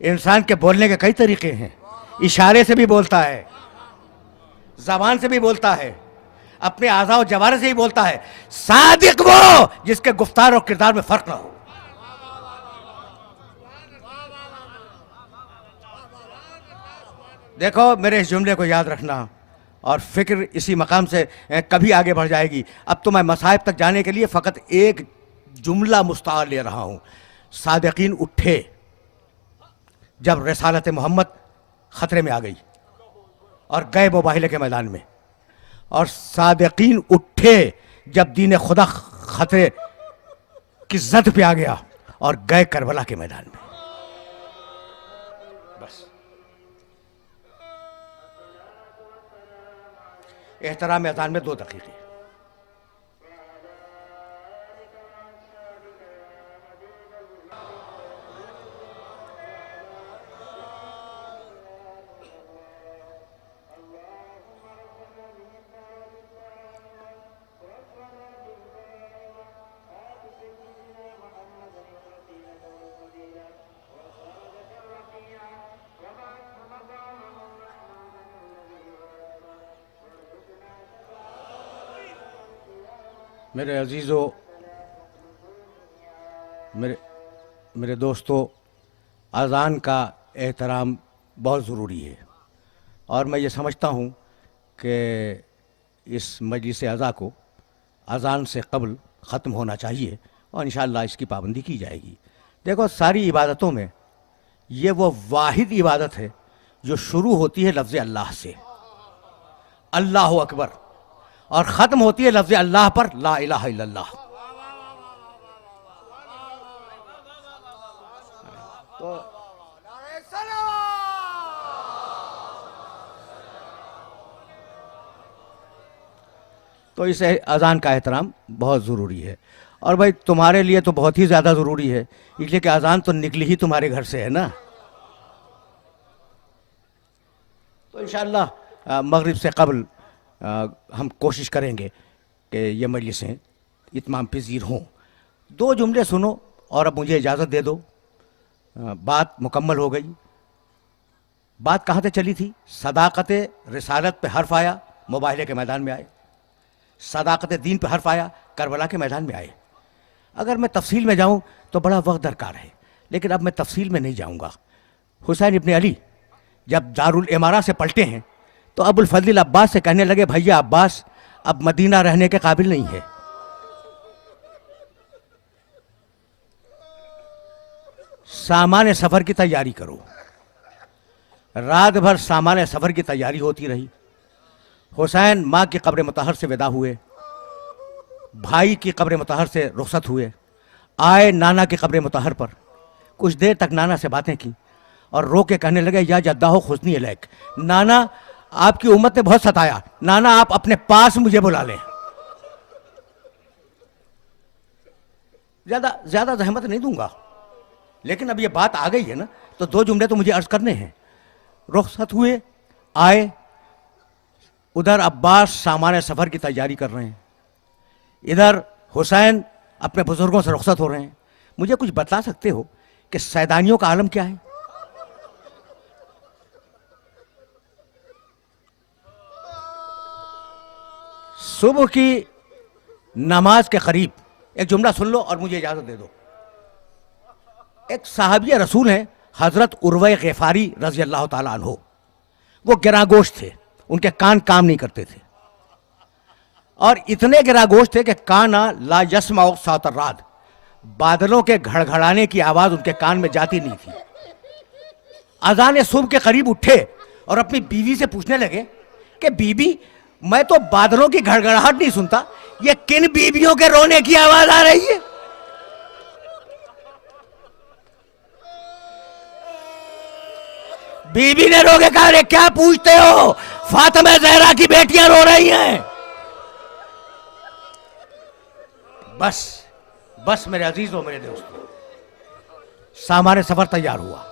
इंसान के बोलने के कई तरीके हैं। इशारे से भी बोलता है, जबान से भी बोलता है, अपने आज़ा और जवारे से ही बोलता है। सादिक वो जिसके गुफ्तार और किरदार में फर्क ना हो। देखो मेरे इस जुमले को याद रखना, और फिक्र इसी मकाम से कभी आगे बढ़ जाएगी। अब तो मैं मसाइब तक जाने के लिए फ़कत एक जुमला मुस्तार ले रहा हूँ। सादिकीन उठे जब रिसालत मोहम्मद ख़तरे में आ गई और गए मुबाहिले के मैदान में, और सादिकीन उठे जब दीन खुदा खतरे की जद पे आ गया और गए करबला के मैदान में। बस एहतराम अज़ान में 2 दकीक़े। मेरे अजीज़ों, मेरे दोस्तों, अज़ान का एहतराम बहुत ज़रूरी है, और मैं ये समझता हूँ कि इस मजलिस अज़ा को अज़ान से क़ब्ल ख़त्म होना चाहिए और इंशाअल्लाह इसकी पाबंदी की जाएगी। देखो, सारी इबादतों में ये वो वाहिद इबादत है जो शुरू होती है लफ्ज़ अल्लाह से, अल्लाहु अकबर, और ख़त्म होती है लफ्ज़ अल्लाह पर, ला इलाहा इल्लल्लाह। तो इस अज़ान का एहतराम बहुत ज़रूरी है। और भाई तुम्हारे लिए तो बहुत ही ज़्यादा ज़रूरी है, इसलिए कि अज़ान तो निकली ही तुम्हारे घर से है ना। तो इंशाअल्लाह मगरिब से क़ब्ल हम कोशिश करेंगे कि ये मजलिसें इत्माम पज़ीर हों। 2 जुमले सुनो और अब मुझे इजाज़त दे दो। बात मुकम्मल हो गई। बात कहाँ से चली थी? सदाकत रिसालत पे हर्फ आया, मुबाहिले के मैदान में आए। सदाकत दीन पे हर्फ आया, करबला के मैदान में आए। अगर मैं तफसील में जाऊँ तो बड़ा वक्त दरकार है, लेकिन अब मैं तफसील में नहीं जाऊँगा। हुसैन इब्न अली जब दारुल इमारा से पलटे हैं तो अबुल फज़ल अब्बास से कहने लगे, भैया अब्बास अब मदीना रहने के काबिल नहीं है। सामान्य सफर की तैयारी करो। रात भर सामान्य सफर की तैयारी होती रही। हुसैन माँ की कब्र मुतहर से विदा हुए, भाई की कब्र मुतहर से रुखसत हुए, आए नाना की कब्र मुतहर पर। कुछ देर तक नाना से बातें की और रो के कहने लगे, या जद्दा हो खुस्नी अलैक, नाना आपकी उम्मत ने बहुत सताया, नाना आप अपने पास मुझे बुला लें। ज्यादा जहमत नहीं दूंगा, लेकिन अब ये बात आ गई है ना, तो 2 जुमले तो मुझे अर्ज करने हैं। रुखसत हुए, आए, उधर अब्बास सामान्य सफर की तैयारी कर रहे हैं, इधर हुसैन अपने बुजुर्गों से रुखसत हो रहे हैं। मुझे कुछ बता सकते हो कि सैदानियों का आलम क्या है? सुबह की नमाज के करीब एक जुमला सुन लो और मुझे इजाजत दे दो। एक साहबी रसूल हैं हजरत उर्वा ग़िफ़ारी रज़ी अल्लाह ताला अन्हु। वो गिरागोश थे, उनके कान काम नहीं करते थे और इतने गिरागोश थे कि काना ला यस्माउ सौतर राद, बादलों के घड़घड़ाने की आवाज उनके कान में जाती नहीं थी। अजान सुबह के करीब उठे और अपनी बीवी से पूछने लगे कि बीबी, मैं तो बादलों की घड़घड़ाहट नहीं सुनता, ये किन बीबियों के रोने की आवाज आ रही है? बीबी ने रो के कहा, क्या पूछते हो, फातिमा ज़हरा की बेटियां रो रही हैं। बस मेरे अजीजों, मेरे दोस्तों, सामान्य सफर तैयार हुआ।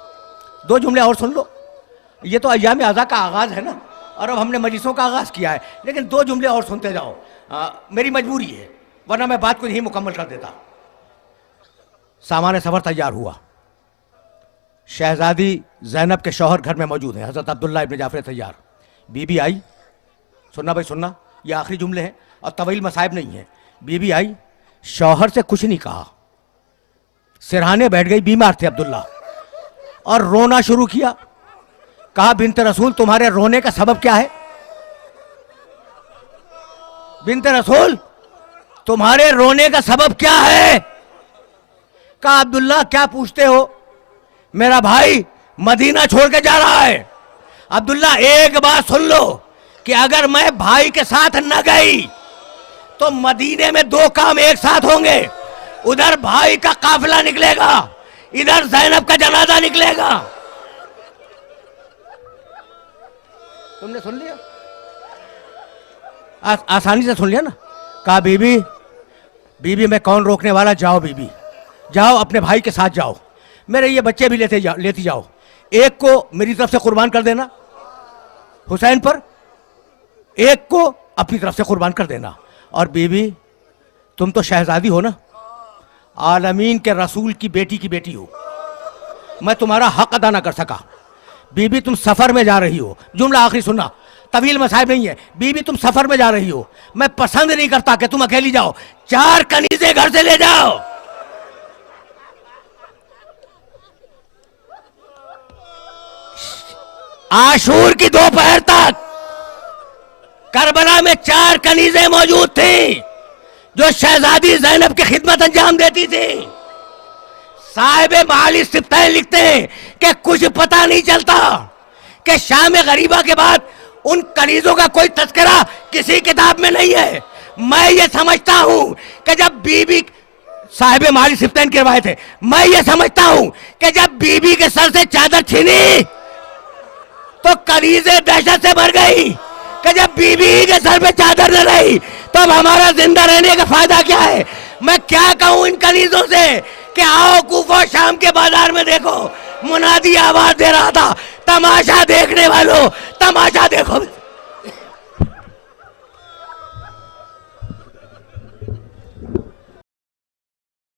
2 जुमले और सुन लो। ये तो अय्याम आज़ा का आगाज है ना, और अब हमने मजलिसों का आगाज किया है, लेकिन 2 जुमले और सुनते जाओ। मेरी मजबूरी है, वरना मैं बात को यही मुकम्मल कर देता। सामान्य सफर तैयार हुआ। शहजादी ज़ैनब के शौहर घर में मौजूद हैं, हज़रत अब्दुल्ला इब्न जाफ़र तैयार। बीबी आई, सुनना भाई सुनना, ये आखिरी जुमले हैं और तवील मसाइब नहीं है। बीबी आई, शौहर से कुछ नहीं कहा, सिरहाने बैठ गई। बीमार थे अब्दुल्ला और रोना शुरू किया। कहा, बिन्त रसूल तुम्हारे रोने का सबब क्या है? बिन्त रसूल तुम्हारे रोने का सबब क्या है? कहा, अब्दुल्ला क्या पूछते हो, मेरा भाई मदीना छोड़ के जा रहा है। अब्दुल्ला एक बात सुन लो कि अगर मैं भाई के साथ न गई तो मदीने में 2 काम एक साथ होंगे। उधर भाई का काफिला निकलेगा, इधर ज़ैनब का जनाजा निकलेगा। तुमने सुन लिया? आसानी से सुन लिया ना। कहा, बीबी मैं कौन रोकने वाला, जाओ बीबी, जाओ अपने भाई के साथ जाओ, मेरे ये बच्चे भी लेती जाओ, एक को मेरी तरफ से कुर्बान कर देना हुसैन पर, एक को अपनी तरफ से कुर्बान कर देना। और बीबी तुम तो शहजादी हो ना, आलमीन के रसूल की बेटी हो, मैं तुम्हारा हक अदा ना कर सका। बीबी तुम सफर में जा रही हो, जुमला आखिरी सुनना, तवील मसाइब नहीं है। बीबी तुम सफर में जा रही हो, मैं पसंद नहीं करता कि तुम अकेली जाओ, 4 कनीज़े घर से ले जाओ। आशूर की दोपहर तक करबला में 4 कनीज़ें मौजूद थी जो शहजादी ज़ैनब की खिदमत अंजाम देती थी। साहिब माली सिफ्तैन लिखते हैं कि कुछ पता नहीं चलता कि शाम गरीबा के बाद उन कनीज़ों का कोई तज़किरा किसी किताब में नहीं है। मैं ये समझता हूं कि जब बीबी, साहिब माली सिफ्तैन की रवायत है, मैं ये समझता हूं कि जब बीबी के सर से चादर छीनी तो कनीज़ें दहशत से भर गई कि जब बीबी के सर पे चादर न रही तो अब हमारा जिंदा रहने का फायदा क्या है। मैं क्या कहूं इन कनीज़ों से कि आओ कूफा शाम के बाजार में देखो, मुनादी आवाज दे रहा था, तमाशा देखने वालों तमाशा देखो।